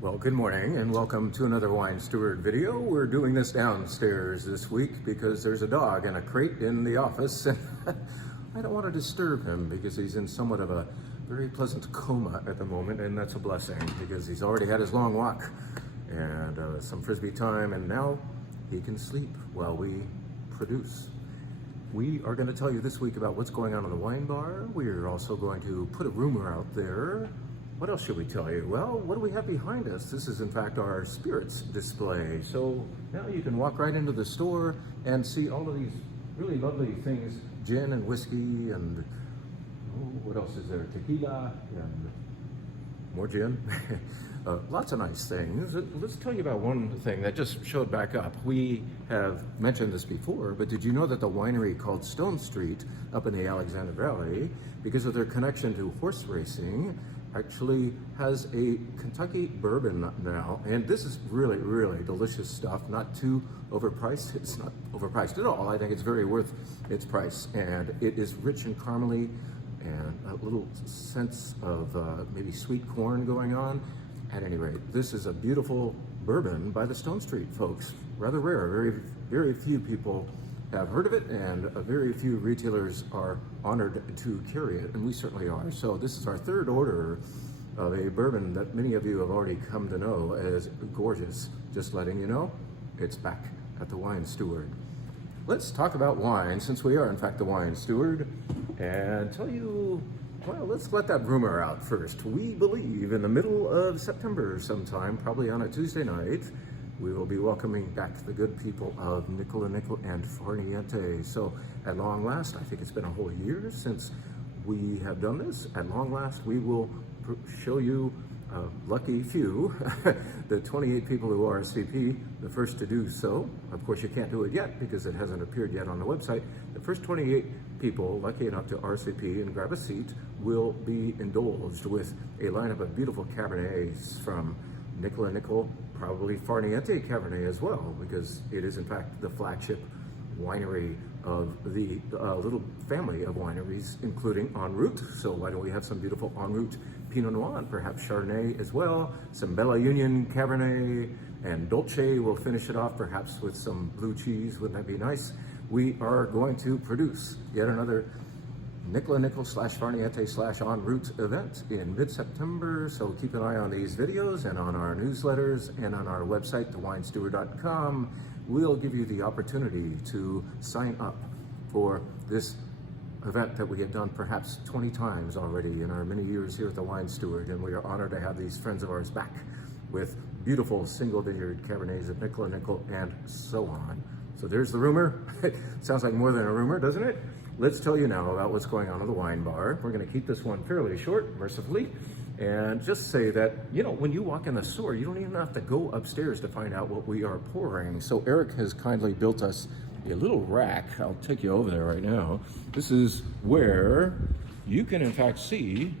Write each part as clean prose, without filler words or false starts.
Well, good morning and welcome to another Wine Steward video. We're doing this downstairs this week because there's a dog in a crate in the office and I don't want to disturb him because he's in somewhat of a very pleasant coma at the moment, and that's a blessing because he's already had his long walk and some Frisbee time, and now he can sleep while we produce. We are going to tell you this week about what's going on in the wine bar. We're also going to put a rumor out there. What else should we tell you? Well, what do we have behind us? This is in fact our spirits display. So now you can walk right into the store and see all of these really lovely things, gin and whiskey and what else is there? Tequila and more gin. Lots of nice things. Let's tell you about one thing that just showed back up. We have mentioned this before, but did you know that the winery called Stonestreet up in the Alexander Valley, because of their connection to horse racing, actually has a Kentucky bourbon now, and this is really, really delicious stuff. Not too overpriced. It's not overpriced at all. I think it's very worth its price, and it is rich and caramely, and a little sense of maybe sweet corn going on. At any rate, this is a beautiful bourbon by the Stonestreet folks. Rather rare. Very few people have heard of it, and very few retailers are honored to carry it, and we certainly are. So this is our third order of a bourbon that many of you have already come to know as gorgeous. Just letting you know, it's back at the Wine Steward. Let's talk about wine, since we are in fact the Wine Steward, and tell you, well, let's let that rumor out first. We believe in the middle of September sometime, probably on a Tuesday night, we will be welcoming back the good people of Nickel and Farniente. So at long last, I think it's been a whole year since we have done this. At long last, we will show you lucky few, the 28 people who RSVP, the first to do so. Of course, you can't do it yet because it hasn't appeared yet on the website. The first 28 people lucky enough to RSVP and grab a seat will be indulged with a lineup of beautiful Cabernets from Nickel and probably Farniente Cabernet as well, because it is in fact the flagship winery of the little family of wineries, including En Route. So why don't we have some beautiful En Route Pinot Noir, and perhaps Chardonnay as well, some Bella Union Cabernet, and Dolce will finish it off perhaps with some blue cheese. Wouldn't that be nice? We are going to produce yet another Nickel and Farniente En Route event in mid-September, so keep an eye on these videos and on our newsletters and on our website, thewinesteward.com. We'll give you the opportunity to sign up for this event that we have done perhaps 20 times already in our many years here at the Wine Steward, and we are honored to have these friends of ours back with beautiful single vineyard Cabernets of Nickel and so on. So there's the rumor. It sounds like more than a rumor, doesn't it? Let's tell you now about what's going on in the wine bar. We're going to keep this one fairly short, mercifully, and just say that, you know, when you walk in the store, you don't even have to go upstairs to find out what we are pouring. So Eric has kindly built us a little rack. I'll take you over there right now. This is where you can in fact see,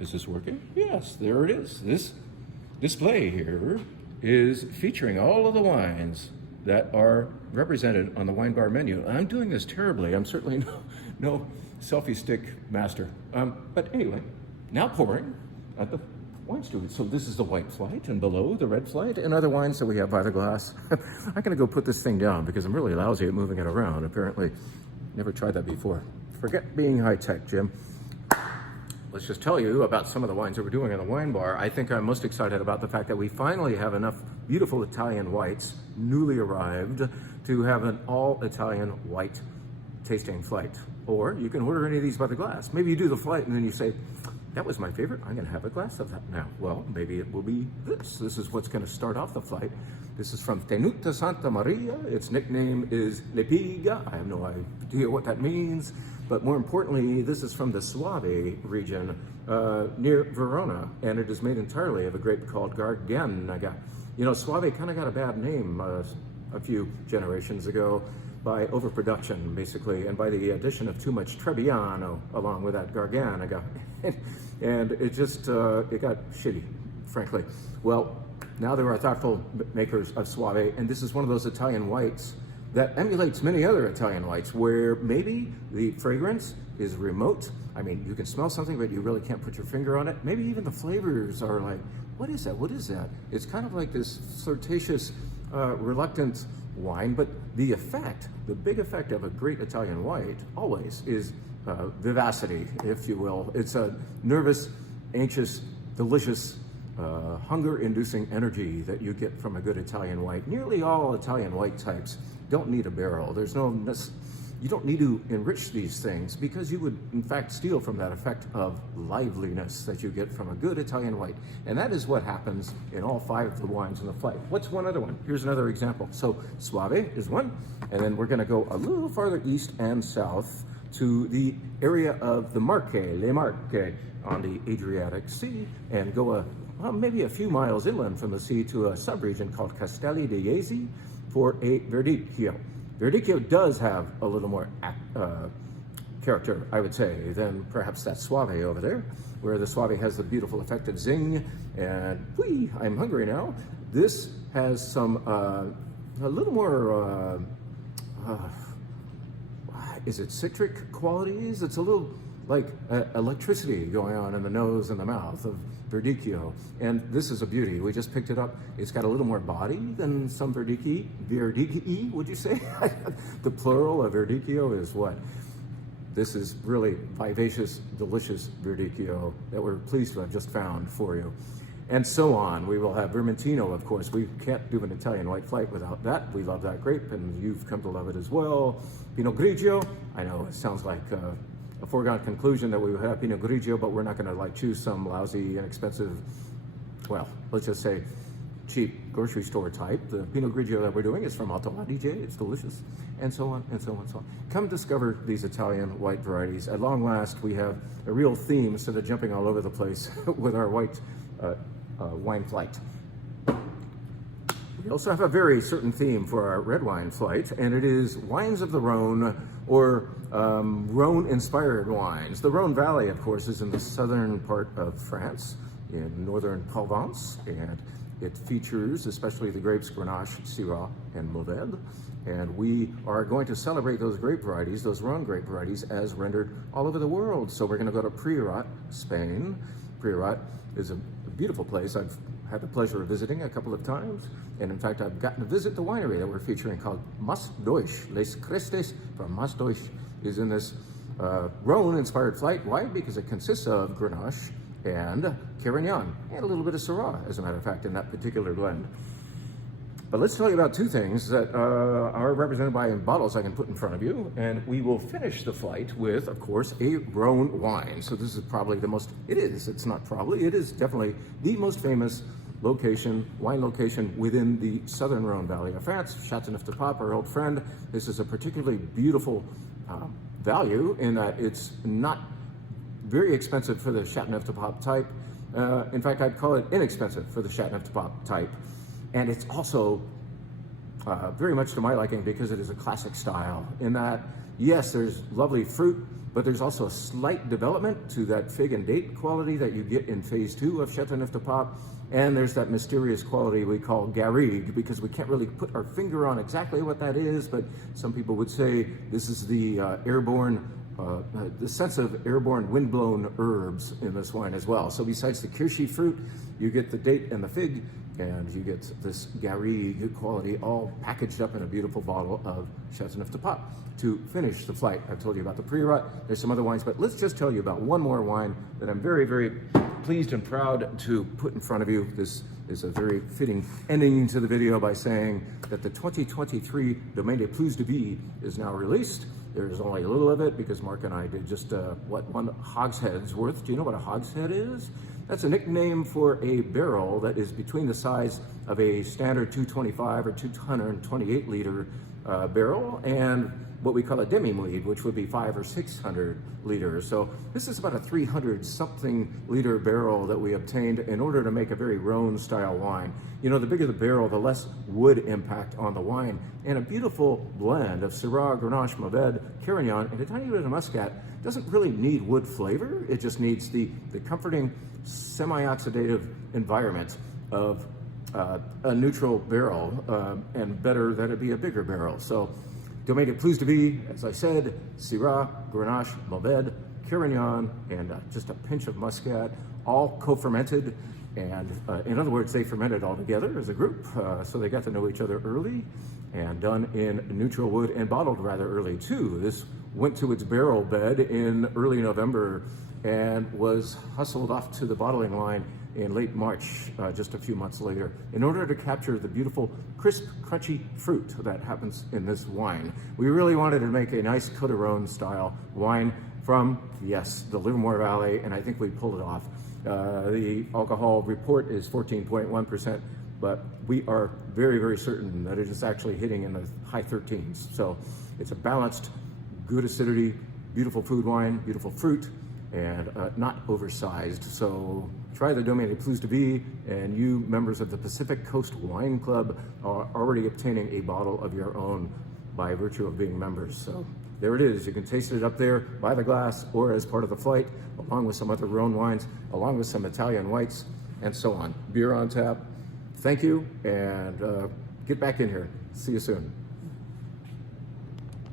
is this working? Yes, there it is. This display here is featuring all of the wines that are represented on the wine bar menu. I'm doing this terribly. I'm certainly no selfie stick master. But anyway, now pouring at the Wine Steward. So this is the white flight, and below the red flight, and other wines that we have by the glass. I'm gonna go put this thing down because I'm really lousy at moving it around, apparently. Never tried that before. Forget being high tech, Jim. Let's just tell you about some of the wines that we're doing in the wine bar. I think I'm most excited about the fact that we finally have enough beautiful Italian whites, newly arrived, to have an all-Italian white tasting flight. Or you can order any of these by the glass. Maybe you do the flight and then you say, that was my favorite, I'm gonna have a glass of that now. Well, maybe it will be this. This is what's gonna start off the flight. This is from Tenuta Santa Maria. Its nickname is Le Piga. I have no idea what that means, but more importantly, this is from the Soave region near Verona, and it is made entirely of a grape called Garganega. You know, Soave kind of got a bad name a few generations ago by overproduction, basically, and by the addition of too much Trebbiano along with that Garganega. And it just, it got shitty, frankly. Well, now there are thoughtful makers of Soave, and this is one of those Italian whites that emulates many other Italian whites where maybe the fragrance is remote. I mean, you can smell something, but you really can't put your finger on it. Maybe even the flavors are like what is that? What is that? It's kind of like this flirtatious, reluctant wine, but the effect, the big effect of a great Italian white always is vivacity, if you will. It's a nervous, anxious, delicious, hunger-inducing energy that you get from a good Italian white. Nearly all Italian white types don't need a barrel. You don't need to enrich these things because you would, in fact, steal from that effect of liveliness that you get from a good Italian white. And that is what happens in all 5 of the wines in the flight. What's one other one? Here's another example. So Soave is one, and then we're going to go a little farther east and south to the area of the Marche, Le Marche, on the Adriatic Sea, and go maybe a few miles inland from the sea to a subregion called Castelli di Jesi for a Verdicchio. Verdicchio does have a little more character, I would say, than perhaps that Soave over there, where the Soave has the beautiful effect of zing and whee, I'm hungry now. This has some, a little more, is it citric qualities? It's a little like electricity going on in the nose and the mouth of Verdicchio. And this is a beauty. We just picked it up. It's got a little more body than some Verdicchii, would you say? The plural of Verdicchio is what? This is really vivacious, delicious Verdicchio that we're pleased to have just found for you. And so on. We will have Vermentino, of course. We can't do an Italian white flight without that. We love that grape, and you've come to love it as well. Pinot Grigio. I know it sounds like a foregone conclusion that we would have Pinot Grigio, but we're not going to choose some lousy, inexpensive, well, let's just say cheap grocery store type. The Pinot Grigio that we're doing is from Alto Adige. It's delicious, and so on, and so on, and so on. Come discover these Italian white varieties. At long last, we have a real theme instead of jumping all over the place with our white wine flight. We also have a very certain theme for our red wine flight, and it is wines of the Rhone, or Rhone-inspired wines. The Rhone Valley, of course, is in the southern part of France, in northern Provence, and it features especially the grapes Grenache, Syrah, and Mourvèdre. And we are going to celebrate those grape varieties, those Rhone grape varieties, as rendered all over the world. So we're going to go to Priorat, Spain. Priorat is a beautiful place. I've had the pleasure of visiting a couple of times, and in fact I've gotten to visit the winery that we're featuring called Mas Doix. Les Crestes from Mas Doix is in this Rhone-inspired flight. Why? Because it consists of Grenache and Carignan, and a little bit of Syrah, as a matter of fact, in that particular blend. But let's tell you about 2 things that are represented by bottles I can put in front of you, and we will finish the flight with, of course, a Rhone wine. So this is probably the most, it is definitely the most famous wine location within the southern Rhone Valley of France. Châteauneuf-du-Pape, our old friend. This is a particularly beautiful value in that it's not very expensive for the Châteauneuf-du-Pape type. In fact, I'd call it inexpensive for the Châteauneuf-du-Pape type. And it's also very much to my liking because it is a classic style in that, yes, there's lovely fruit, but there's also a slight development to that fig and date quality that you get in phase 2 of Châteauneuf-du-Pape. And there's that mysterious quality we call garrigue, because we can't really put our finger on exactly what that is, but some people would say this is the the sense of airborne windblown herbs in this wine as well. So besides the kirschi fruit, you get the date and the fig, and you get this garrigue quality all packaged up in a beautiful bottle of Châteauneuf-du-Pape. To finish the flight, I've told you about the Priorat. There's some other wines, but let's just tell you about one more wine that I'm very, very pleased and proud to put in front of you. This is a very fitting ending to the video by saying that the 2023 Domaine de Plus-de-Vie is now released. There's only a little of it because Mark and I did just, one hogshead's worth. Do you know what a hogshead is? That's a nickname for a barrel that is between the size of a standard 225 or 228 liter barrel and what we call a demi-muid, which would be 500 or 600 liters. So this is about a 300-something liter barrel that we obtained in order to make a very Rhone-style wine. You know, the bigger the barrel, the less wood impact on the wine, and a beautiful blend of Syrah, Grenache, Mourvèdre, Carignan, and a tiny bit of Muscat. Doesn't really need wood flavor. It just needs the comforting, semi-oxidative environment of a neutral barrel, and better that it be a bigger barrel. So Domaine de Plus-de-Vie, as I said, Syrah, Grenache, Mourvèdre, Carignan, and just a pinch of Muscat, all co-fermented And in other words, they fermented all together as a group, so they got to know each other early, and done in neutral wood and bottled rather early too. This went to its barrel bed in early November and was hustled off to the bottling line in late March, just a few months later, in order to capture the beautiful, crisp, crunchy fruit that happens in this wine. We really wanted to make a nice Coteron style wine from, yes, the Livermore Valley, and I think we pulled it off. The alcohol report is 14.1%, but we are very, very certain that it is actually hitting in the high 13s. So it's a balanced, good acidity, beautiful food wine, beautiful fruit, and not oversized. So try the Domaine Plus-de-Vie, and you members of the Pacific Coast Wine Club are already obtaining a bottle of your own by virtue of being members. So there it is. You can taste it up there by the glass or as part of the flight, along with some other Rhone wines, along with some Italian whites, and so on. Beer on tap. Thank you, and get back in here. See you soon.